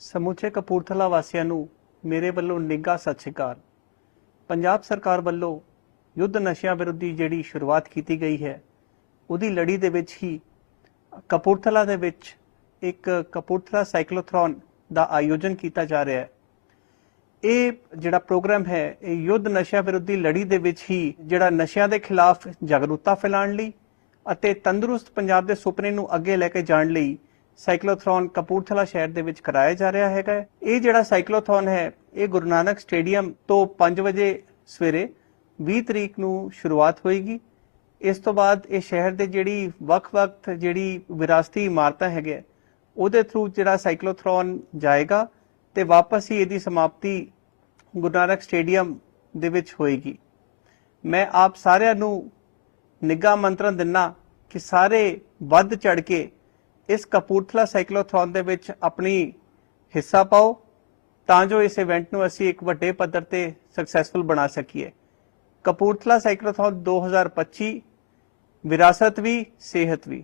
ਸਮੁੱਚੇ ਕਪੂਰਥਲਾ ਵਾਸੀਆਂ ਨੂੰ ਮੇਰੇ ਵੱਲੋਂ ਨਿੱਘਾ ਸਤਿ ਸ਼੍ਰੀ ਅਕਾਲ। ਪੰਜਾਬ ਸਰਕਾਰ ਵੱਲੋਂ ਯੁੱਧ ਨਸ਼ਿਆਂ ਵਿਰੁੱਧੀ ਜਿਹੜੀ ਸ਼ੁਰੂਆਤ ਕੀਤੀ ਗਈ ਹੈ, ਉਹਦੀ ਲੜੀ ਦੇ ਵਿੱਚ ਹੀ ਕਪੂਰਥਲਾ ਦੇ ਵਿੱਚ ਇੱਕ ਕਪੂਰਥਲਾ ਸਾਈਕਲੋਥਰੋਨ ਦਾ ਆਯੋਜਨ ਕੀਤਾ ਜਾ ਰਿਹਾ ਹੈ। ਇਹ ਜਿਹੜਾ ਪ੍ਰੋਗਰਾਮ ਹੈ, ਇਹ ਯੁੱਧ ਨਸ਼ਿਆਂ ਵਿਰੁੱਧੀ ਲੜੀ ਦੇ ਵਿੱਚ ਹੀ ਜਿਹੜਾ ਨਸ਼ਿਆਂ ਦੇ ਖਿਲਾਫ ਜਾਗਰੂਕਤਾ ਫੈਲਾਉਣ ਲਈ ਅਤੇ ਤੰਦਰੁਸਤ ਪੰਜਾਬ ਦੇ ਸੁਪਨੇ ਨੂੰ ਅੱਗੇ ਲੈ ਕੇ ਜਾਣ ਲਈ ਸਾਈਕਲੋਥਰੋਨ ਕਪੂਰਥਲਾ ਸ਼ਹਿਰ ਦੇ ਵਿੱਚ ਕਰਾਇਆ ਜਾ ਰਿਹਾ ਹੈਗਾ ਇਹ ਜਿਹੜਾ ਸਾਈਕਲੋਥੌਨ ਹੈ, ਇਹ ਗੁਰੂ ਨਾਨਕ ਸਟੇਡੀਅਮ ਤੋਂ 5 ਵਜੇ ਸਵੇਰੇ 20 ਤਰੀਕ ਨੂੰ ਸ਼ੁਰੂਆਤ ਹੋਏਗੀ। ਇਸ ਤੋਂ ਬਾਅਦ ਇਹ ਸ਼ਹਿਰ ਦੇ ਜਿਹੜੀ ਵੱਖ-ਵੱਖ ਜਿਹੜੀ ਵਿਰਾਸਤੀ ਇਮਾਰਤਾਂ ਹੈਗੇ ਉਹਦੇ ਥਰੂ ਜਿਹੜਾ ਸਾਈਕਲੋਥਰੋਨ ਜਾਏਗਾ ਤੇ ਵਾਪਸ ਹੀ ਇਹਦੀ ਸਮਾਪਤੀ ਗੁਰੂ ਨਾਨਕ ਸਟੇਡੀਅਮ ਦੇ ਵਿੱਚ ਹੋਏਗੀ। ਮੈਂ ਆਪ ਸਾਰਿਆਂ ਨੂੰ ਨਿੱਘਾ ਮੰਤਰਨ ਦਿੰਨਾ ਕਿ ਸਾਰੇ ਵੱਧ ਚੜ ਕੇ ਇਸ ਕਪੂਰਥਲਾ ਸਾਈਕਲੋਥੌਨ ਦੇ ਵਿੱਚ ਆਪਣੀ ਹਿੱਸਾ ਪਾਓ, ਤਾਂ ਜੋ ਇਸ ਇਵੈਂਟ ਨੂੰ ਅਸੀਂ ਇੱਕ ਵੱਡੇ ਪੱਧਰ ਤੇ ਸਕਸੈਸਫੁਲ ਬਣਾ ਸਕੀਏ। ਕਪੂਰਥਲਾ ਸਾਈਕਲੋਥੌਨ 2025 ਵਿਰਾਸਤ ਵੀ, ਸਿਹਤ ਵੀ।